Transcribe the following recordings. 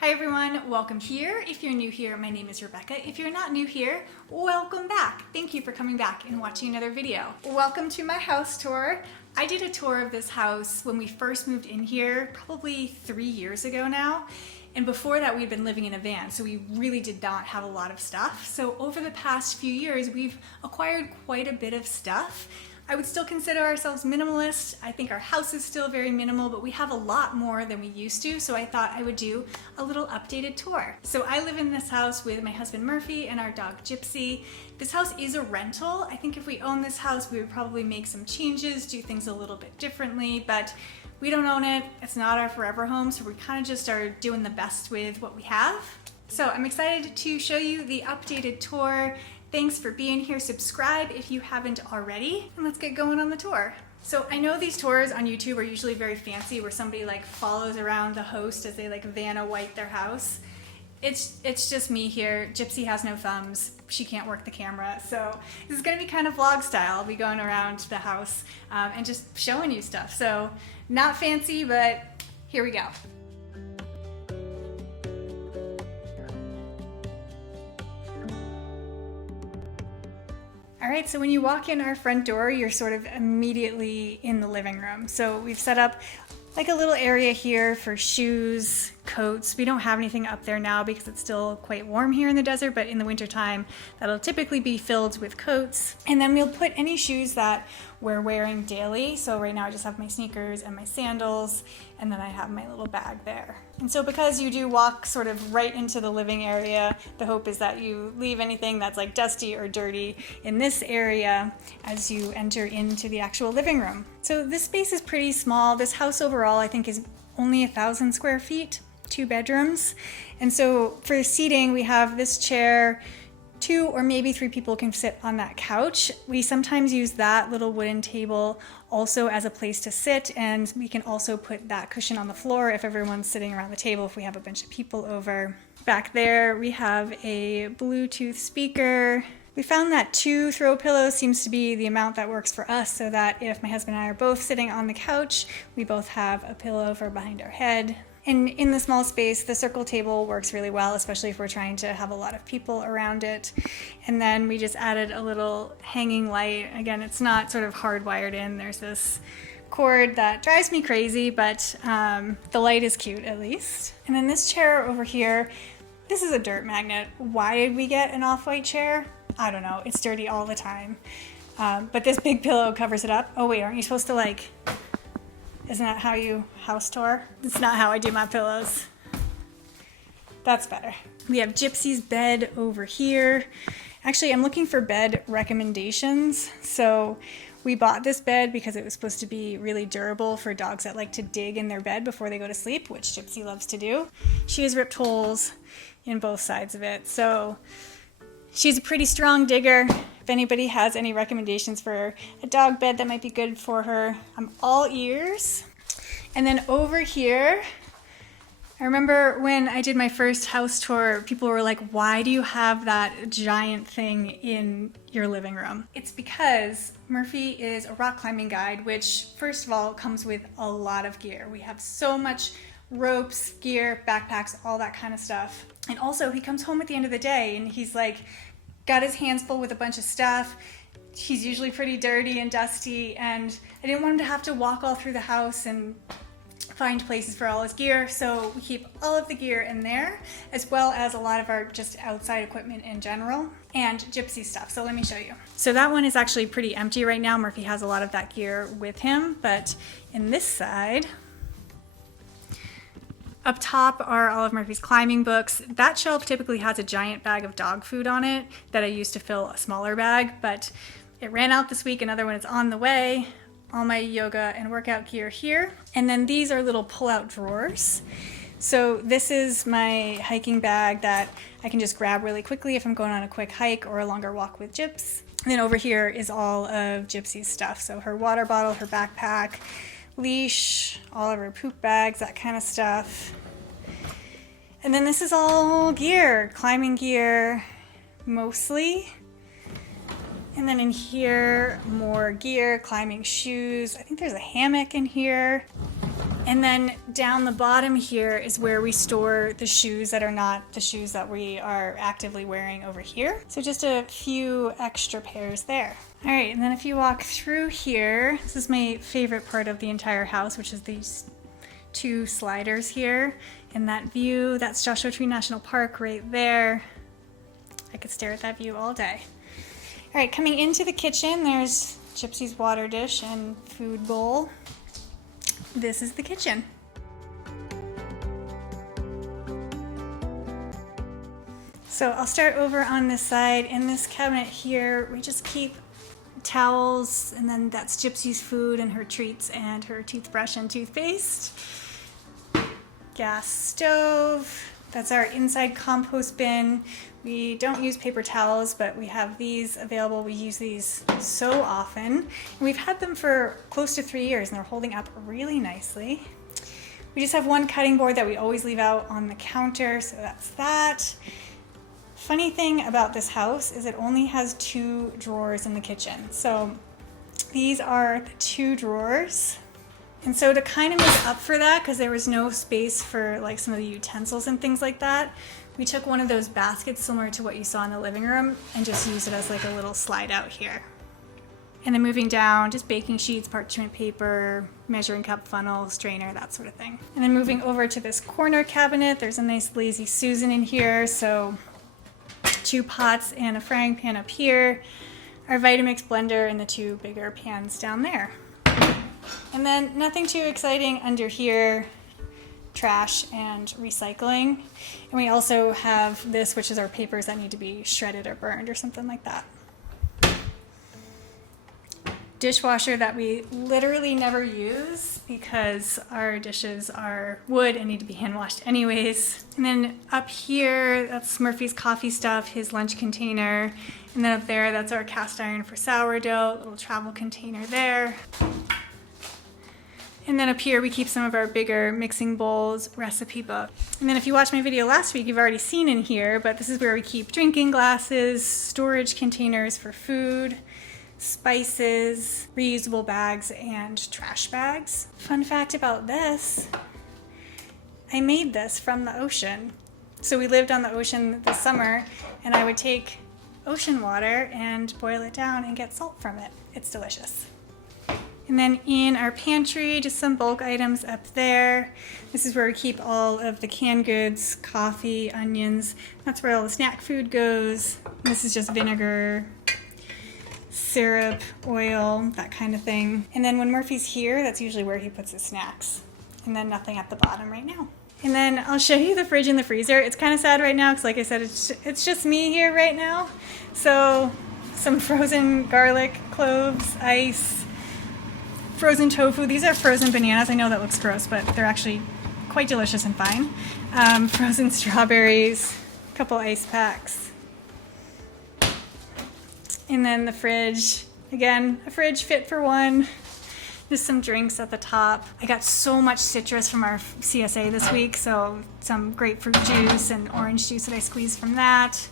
Hi everyone, welcome here. If you're new here, my name is Rebecca. If you're not new here, welcome back. Thank you for coming back and watching another video. Welcome to my house tour. I did a tour of this house when we first moved in here, probably 3 years ago now. And before that, we'd been living in a van, so we really did not have a lot of stuff. So over the past few years, we've acquired quite a bit of stuff. I would still consider ourselves minimalist. I think our house is still very minimal, but we have a lot more than we used to, so I thought I would do a little updated tour. So I live in this house with my husband Murphy and our dog Gypsy. This house is a rental. I think if we owned this house, we would probably make some changes, do things a little bit differently, but we don't own it. It's not our forever home, so we kind of just are doing the best with what we have. So I'm excited to show you the updated tour. Thanks for being here. Subscribe if you haven't already, and let's get going on the tour. So I know these tours on YouTube are usually very fancy, where somebody like follows around the host as they like Vanna White their house. It's just me here. Gypsy has no thumbs. She can't work the camera. So this is gonna be kind of vlog style. I'll be going around the house and just showing you stuff. So not fancy, but here we go. All right, so when you walk in our front door, you're sort of immediately in the living room. So we've set up like a little area here for shoes, coats. We don't have anything up there now because it's still quite warm here in the desert, but in the wintertime, that'll typically be filled with coats. And then we'll put any shoes that we're wearing daily. So right now I just have my sneakers and my sandals, and then I have my little bag there. And so because you do walk sort of right into the living area, the hope is that you leave anything that's like dusty or dirty in this area as you enter into the actual living room. So this space is pretty small. This house overall I think is only 1,000 square feet, 2 bedrooms. And so for seating, we have this chair. 2 or maybe 3 people can sit on that couch. We sometimes use that little wooden table also as a place to sit, and we can also put that cushion on the floor if everyone's sitting around the table, if we have a bunch of people over. Back there we have a Bluetooth speaker. We found that 2 throw pillows seems to be the amount that works for us, so that if my husband and I are both sitting on the couch, we both have a pillow for behind our head. And in the small space, the circle table works really well, especially if we're trying to have a lot of people around it. And then we just added a little hanging light. Again, it's not sort of hardwired in. There's this cord that drives me crazy, but the light is cute at least. And then this chair over here, this is a dirt magnet. Why did we get an off-white chair? I don't know. It's dirty all the time. But this big pillow covers it up. Oh wait, aren't you supposed to like... Isn't that how you house tour? It's not how I do my pillows. That's better. We have Gypsy's bed over here. Actually, I'm looking for bed recommendations. So we bought this bed because it was supposed to be really durable for dogs that like to dig in their bed before they go to sleep, which Gypsy loves to do. She has ripped holes in both sides of it. So she's a pretty strong digger. If anybody has any recommendations for a dog bed that might be good for her, I'm all ears. And then over here, I remember when I did my first house tour, people were like, why do you have that giant thing in your living room? It's because Murphy is a rock climbing guide, which first of all comes with a lot of gear. We have so much ropes, gear, backpacks, all that kind of stuff. And also he comes home at the end of the day and he's like, got his hands full with a bunch of stuff. He's usually pretty dirty and dusty, and I didn't want him to have to walk all through the house and find places for all his gear, so we keep all of the gear in there, as well as a lot of our just outside equipment in general, and Gypsy stuff. So let me show you. So that one is actually pretty empty right now. Murphy has a lot of that gear with him, but in this side, up top are all of Murphy's climbing books. That shelf typically has a giant bag of dog food on it that I used to fill a smaller bag, but it ran out this week. Another one is on the way. All my yoga and workout gear here. And then these are little pull-out drawers. So this is my hiking bag that I can just grab really quickly if I'm going on a quick hike or a longer walk with Gyps. And then over here is all of Gypsy's stuff. So her water bottle, her backpack, leash, all of her poop bags, that kind of stuff. And then this is all gear, climbing gear mostly. And then in here, more gear, climbing shoes. I think there's a hammock in here. And then down the bottom here is where we store the shoes that are not the shoes that we are actively wearing over here. So just a few extra pairs there. All right, and then if you walk through here, this is my favorite part of the entire house, which is these 2 sliders here. And that view, that's Joshua Tree National Park right there. I could stare at that view all day. All right, coming into the kitchen, there's Gypsy's water dish and food bowl. This is the kitchen. So I'll start over on this side. In this cabinet here, we just keep towels, and then that's Gypsy's food and her treats and her toothbrush and toothpaste. Gas stove, that's our inside compost bin. We don't use paper towels, but we have these available. We use these so often. And we've had them for close to 3 years, and they're holding up really nicely. We just have one cutting board that we always leave out on the counter, so that's that. Funny thing about this house is it only has 2 drawers in the kitchen. So these are the 2 drawers. And so to kind of make up for that, because there was no space for like some of the utensils and things like that, we took one of those baskets similar to what you saw in the living room and just used it as like a little slide out here. And then moving down, just baking sheets, parchment paper, measuring cup, funnel, strainer, that sort of thing. And then moving over to this corner cabinet, there's a nice Lazy Susan in here. So 2 pots and a frying pan up here, our Vitamix blender, and the 2 bigger pans down there. And then nothing too exciting under here, trash and recycling. And we also have this, which is our papers that need to be shredded or burned or something like that. Dishwasher that we literally never use because our dishes are wood and need to be hand washed anyways. And then up here, that's Murphy's coffee stuff, his lunch container. And then up there, that's our cast iron for sourdough, little travel container there. And then up here, we keep some of our bigger mixing bowls, recipe book. And then if you watched my video last week, you've already seen in here, but this is where we keep drinking glasses, storage containers for food, spices, reusable bags, and trash bags. Fun fact about this, I made this from the ocean. So we lived on the ocean this summer, and I would take ocean water and boil it down and get salt from it. It's delicious. And then in our pantry, just some bulk items up there. This is where we keep all of the canned goods, coffee, onions. That's where all the snack food goes. This is just vinegar, syrup, oil, that kind of thing. And then when Murphy's here, that's usually where he puts his snacks. And then nothing at the bottom right now. And then I'll show you the fridge and the freezer. It's kind of sad right now because like I said, it's just me here right now. So some frozen garlic, cloves, ice, frozen tofu. These are frozen bananas. I know that looks gross, but they're actually quite delicious and fine. Frozen strawberries, a couple ice packs. And then the fridge, again, a fridge fit for one. Just some drinks at the top. I got so much citrus from our CSA this week, so some grapefruit juice and orange juice that I squeezed from that.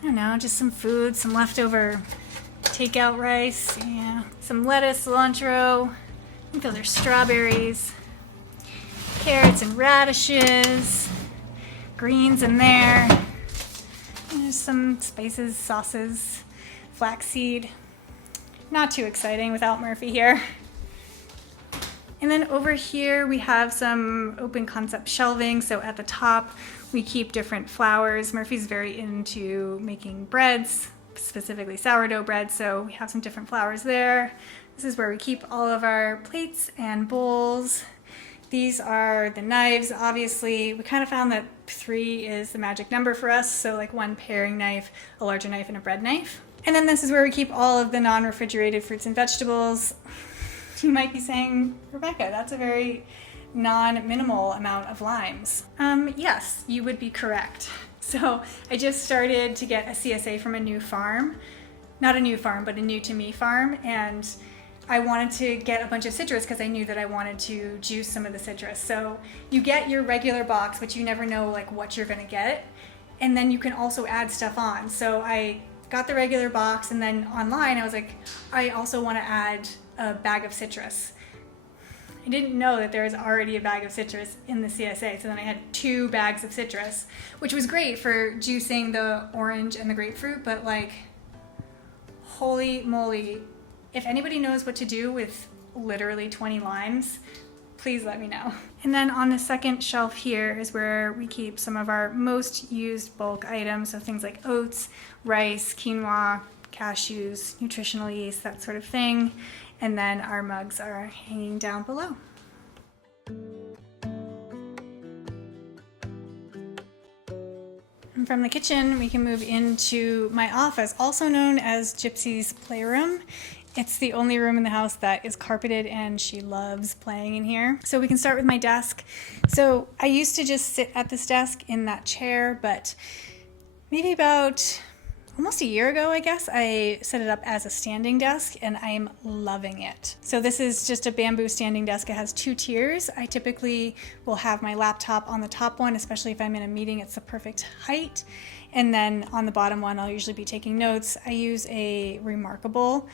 I don't know, just some food, some leftover takeout rice, yeah. Some lettuce, cilantro. I think those are strawberries. Carrots and radishes. Greens in there. And there's some spices, sauces, flaxseed. Not too exciting without Murphy here. And then over here we have some open concept shelving. So at the top we keep different flours. Murphy's very into making breads, specifically sourdough bread, so we have some different flours there. This is where we keep all of our plates and bowls. These are the knives, obviously. We kind of found that 3 is the magic number for us, so like 1 paring knife, a larger knife, and a bread knife. And then this is where we keep all of the non-refrigerated fruits and vegetables. You might be saying, Rebecca, that's a very non-minimal amount of limes. Yes, you would be correct. So I just started to get a CSA from a new farm. Not a new farm, but a new to me farm. And I wanted to get a bunch of citrus because I knew that I wanted to juice some of the citrus. So you get your regular box, but you never know like what you're gonna get. And then you can also add stuff on. So I got the regular box, and then online I was like, I also want to add a bag of citrus. I didn't know that there was already a bag of citrus in the CSA, so then I had 2 bags of citrus, which was great for juicing the orange and the grapefruit, but like, holy moly, if anybody knows what to do with literally 20 limes, please let me know. And then on the second shelf here is where we keep some of our most used bulk items, so things like oats, rice, quinoa, cashews, nutritional yeast, that sort of thing. And then our mugs are hanging down below. And from the kitchen, we can move into my office, also known as Gypsy's playroom. It's the only room in the house that is carpeted and she loves playing in here. So we can start with my desk. So I used to just sit at this desk in that chair, but maybe about almost a year ago, I guess, I set it up as a standing desk and I am loving it. So this is just a bamboo standing desk. It has 2 tiers. I typically will have my laptop on the top one, especially if I'm in a meeting, it's the perfect height. And then on the bottom one, I'll usually be taking notes. I use a Remarkable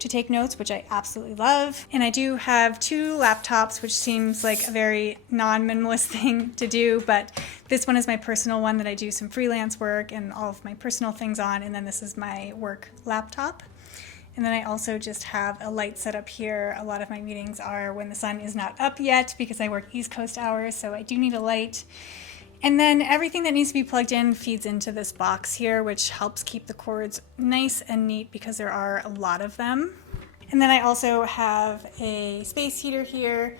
to take notes, which I absolutely love. And I do have 2 laptops, which seems like a very non-minimalist thing to do, but this one is my personal one that I do some freelance work and all of my personal things on, and then this is my work laptop. And then I also just have a light set up here. A lot of my meetings are when the sun is not up yet because I work East Coast hours, so I do need a light. And then everything that needs to be plugged in feeds into this box here, which helps keep the cords nice and neat because there are a lot of them. And then I also have a space heater here.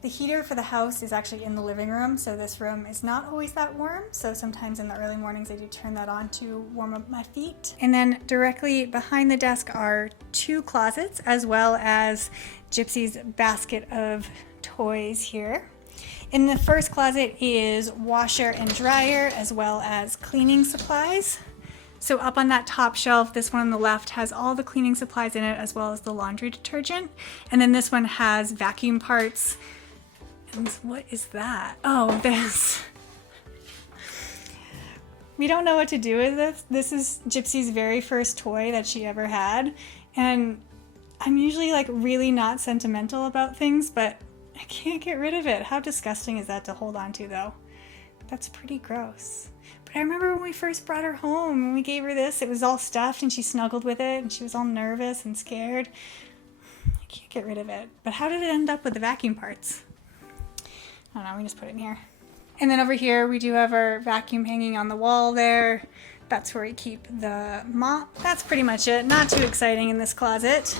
The heater for the house is actually in the living room, so this room is not always that warm. So sometimes in the early mornings I do turn that on to warm up my feet. And then directly behind the desk are 2 closets, as well as Gypsy's basket of toys here. In the first closet is washer and dryer, as well as cleaning supplies. So up on that top shelf, this one on the left has all the cleaning supplies in it, as well as the laundry detergent. And then this one has vacuum parts. And what is that? Oh, this. We don't know what to do with this. This is Gypsy's very first toy that she ever had. And I'm usually like really not sentimental about things, but I can't get rid of it. How disgusting is that to hold on to, though? That's pretty gross. But I remember when we first brought her home and we gave her this, it was all stuffed and she snuggled with it and she was all nervous and scared. I can't get rid of it. But how did it end up with the vacuum parts? I don't know, we just put it in here. And then over here we do have our vacuum hanging on the wall there. That's where we keep the mop. That's pretty much it. Not too exciting in this closet.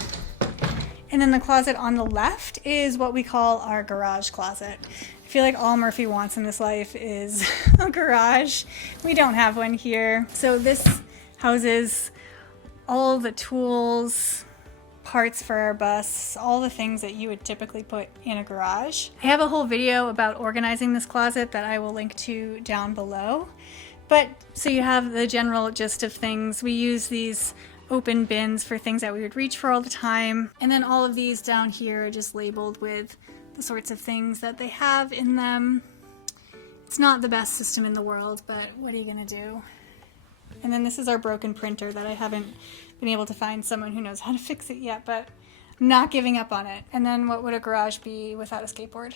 And then the closet on the left is what we call our garage closet. I feel like all Murphy wants in this life is a garage. We don't have one here. So this houses all the tools, parts for our bus, all the things that you would typically put in a garage. I have a whole video about organizing this closet that I will link to down below. But so you have the general gist of things. We use these open bins for things that we would reach for all the time. And then all of these down here are just labeled with the sorts of things that they have in them. It's not the best system in the world, but what are you gonna do? And then this is our broken printer that I haven't been able to find someone who knows how to fix it yet, but I'm not giving up on it. And then what would a garage be without a skateboard?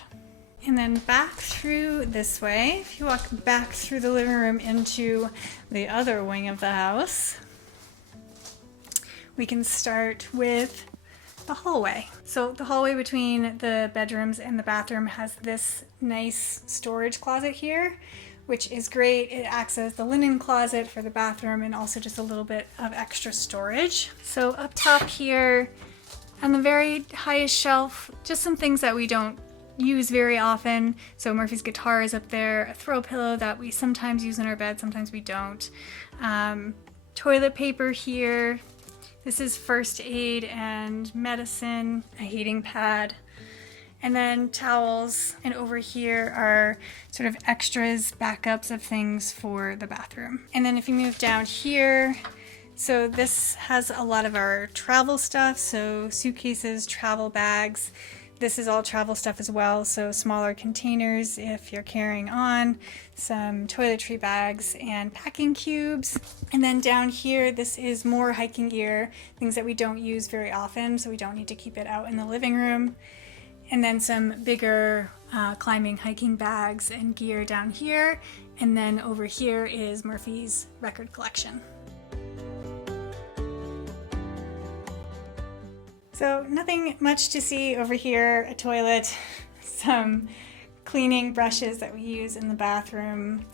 And then back through this way, if you walk back through the living room into the other wing of the house, we can start with the hallway. So the hallway between the bedrooms and the bathroom has this nice storage closet here, which is great. It acts as the linen closet for the bathroom and also just a little bit of extra storage. So up top here, on the very highest shelf, just some things that we don't use very often. So Murphy's guitar is up there, a throw pillow that we sometimes use in our bed, sometimes we don't. Toilet paper here. This is first aid and medicine, a heating pad, and then towels. And over here are sort of extras, backups of things for the bathroom. And then if you move down here, so this has a lot of our travel stuff, so suitcases, travel bags. This is all travel stuff as well, so smaller containers if you're carrying on, some toiletry bags and packing cubes. And then down here, this is more hiking gear, things that we don't use very often, so we don't need to keep it out in the living room. And then some bigger climbing, hiking bags and gear down here. And then over here is Murphy's record collection. So nothing much to see over here. A toilet, some cleaning brushes that we use in the bathroom.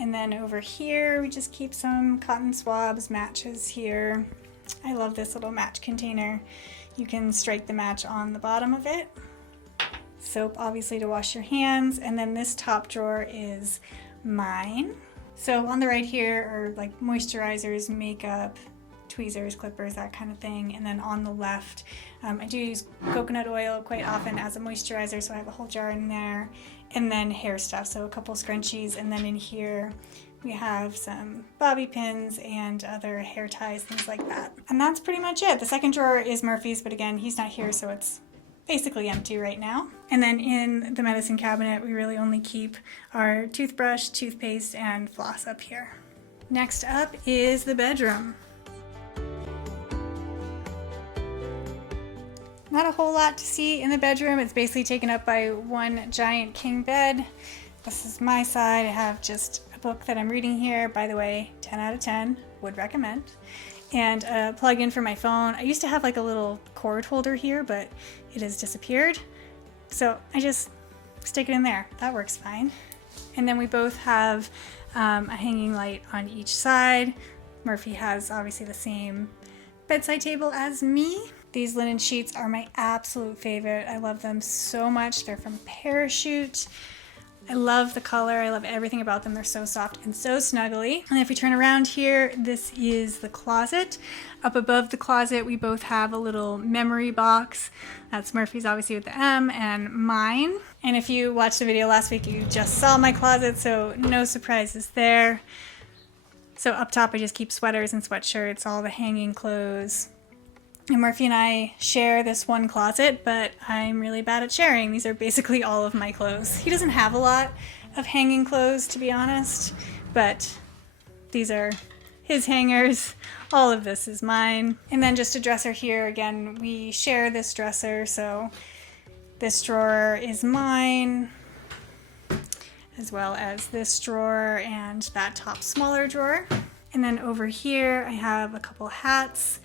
And then over here, we just keep some cotton swabs, matches here. I love this little match container. You can strike the match on the bottom of it. Soap, obviously, to wash your hands. And then this top drawer is mine. So on the right here are like moisturizers, makeup, tweezers, clippers, that kind of thing. And then on the left, I do use coconut oil quite often as a moisturizer, so I have a whole jar in there. And then hair stuff, so a couple scrunchies. And then in here, we have some bobby pins and other hair ties, things like that. And that's pretty much it. The second drawer is Murphy's, but again, he's not here, so it's basically empty right now. And then in the medicine cabinet, we really only keep our toothbrush, toothpaste, and floss up here. Next up is the bedroom. Not a whole lot to see in the bedroom. It's basically taken up by one giant king bed. This is my side. I have just a book that I'm reading here. By the way, 10 out of 10, would recommend. And a plug-in for my phone. I used to have like a little cord holder here, but it has disappeared. So I just stick it in there. That works fine. And then we both have a hanging light on each side. Murphy has obviously the same bedside table as me. These linen sheets are my absolute favorite. I love them so much. They're from Parachute. I love the color. I love everything about them. They're so soft and so snuggly. And if we turn around here, this is the closet. Up above the closet, we both have a little memory box. That's Murphy's, obviously, with the M, and mine. And if you watched the video last week, you just saw my closet, so no surprises there. So up top, I just keep sweaters and sweatshirts, all the hanging clothes. And Murphy and I share this one closet, but I'm really bad at sharing. These are basically all of my clothes. He doesn't have a lot of hanging clothes, to be honest, but these are his hangers. All of this is mine. And then just a dresser here. Again, we share this dresser, so this drawer is mine, as well as this drawer and that top smaller drawer. And then over here, I have a couple hats.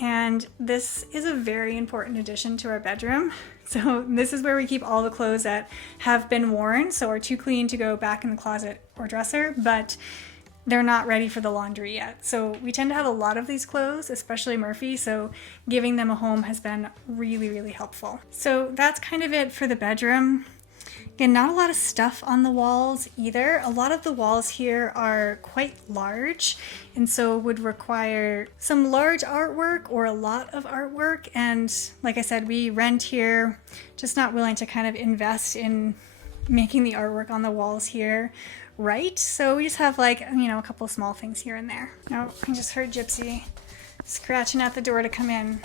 And this is a very important addition to our bedroom. So this is where we keep all the clothes that have been worn, so are too clean to go back in the closet or dresser, but they're not ready for the laundry yet. So we tend to have a lot of these clothes, especially Murphy, so giving them a home has been really, really helpful. So that's kind of it for the bedroom. Again, not a lot of stuff on the walls either. A lot of the walls here are quite large, and so would require some large artwork or a lot of artwork. And like I said, we rent here, just not willing to kind of invest in making the artwork on the walls here right. So we just have like, you know, a couple small things here and there. Oh, I just heard Gypsy scratching at the door to come in.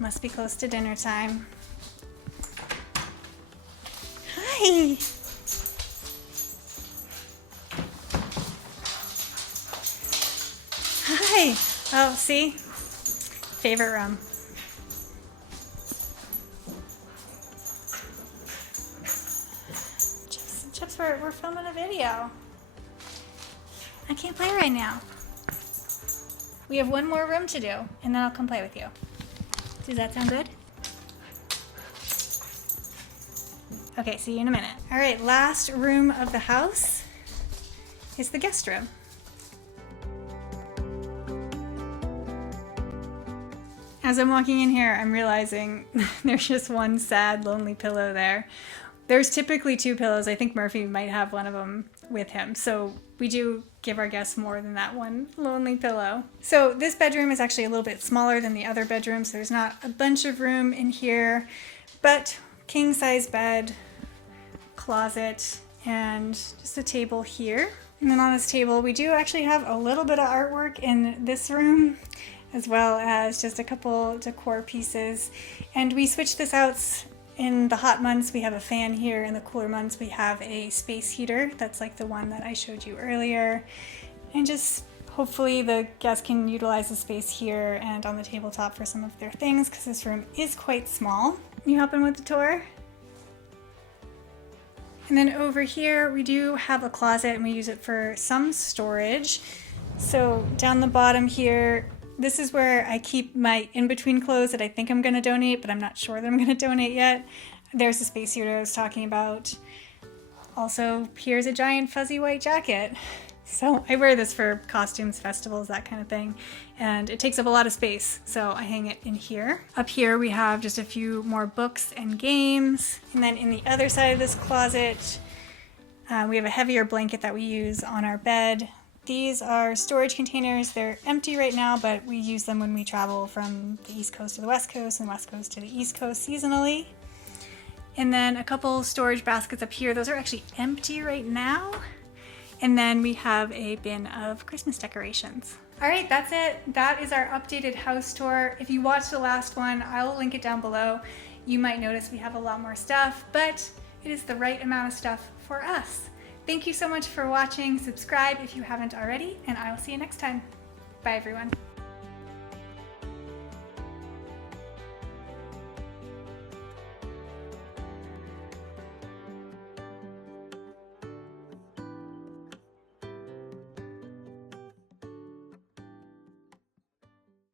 Must be close to dinner time. Hi. Hi. Oh, see? Favorite room. Chips, we're filming a video. I can't play right now. We have one more room to do, and then I'll come play with you. Does that sound good? Okay, see you in a minute. All right, last room of the house is the guest room. As I'm walking in here, I'm realizing there's just one sad, lonely pillow there. There's typically two pillows. I think Murphy might have one of them with him. So we do give our guests more than that one lonely pillow. So this bedroom is actually a little bit smaller than the other bedrooms. There's not a bunch of room in here, but king size bed, closet, and just a table here. And then on this table, we do actually have a little bit of artwork in this room, as well as just a couple decor pieces. And we switch this out. In the hot months, we have a fan here. In the cooler months, we have a space heater. That's like the one that I showed you earlier. And just hopefully the guests can utilize the space here and on the tabletop for some of their things, because this room is quite small. You helping with the tour? And then over here, we do have a closet and we use it for some storage. So down the bottom here, this is where I keep my in-between clothes that I think I'm gonna donate, but I'm not sure that I'm gonna donate yet. There's the space here that I was talking about. Also, here's a giant fuzzy white jacket. So I wear this for costumes, festivals, that kind of thing. And it takes up a lot of space, so I hang it in here. Up here we have just a few more books and games. And then in the other side of this closet, we have a heavier blanket that we use on our bed. These are storage containers. They're empty right now, but we use them when we travel from the East Coast to the West Coast and West Coast to the East Coast seasonally. And then a couple storage baskets up here. Those are actually empty right now. And then we have a bin of Christmas decorations. All right, that's it. That is our updated house tour. If you watched the last one, I'll link it down below. You might notice we have a lot more stuff, but it is the right amount of stuff for us. Thank you so much for watching. Subscribe if you haven't already, and I will see you next time. Bye, everyone.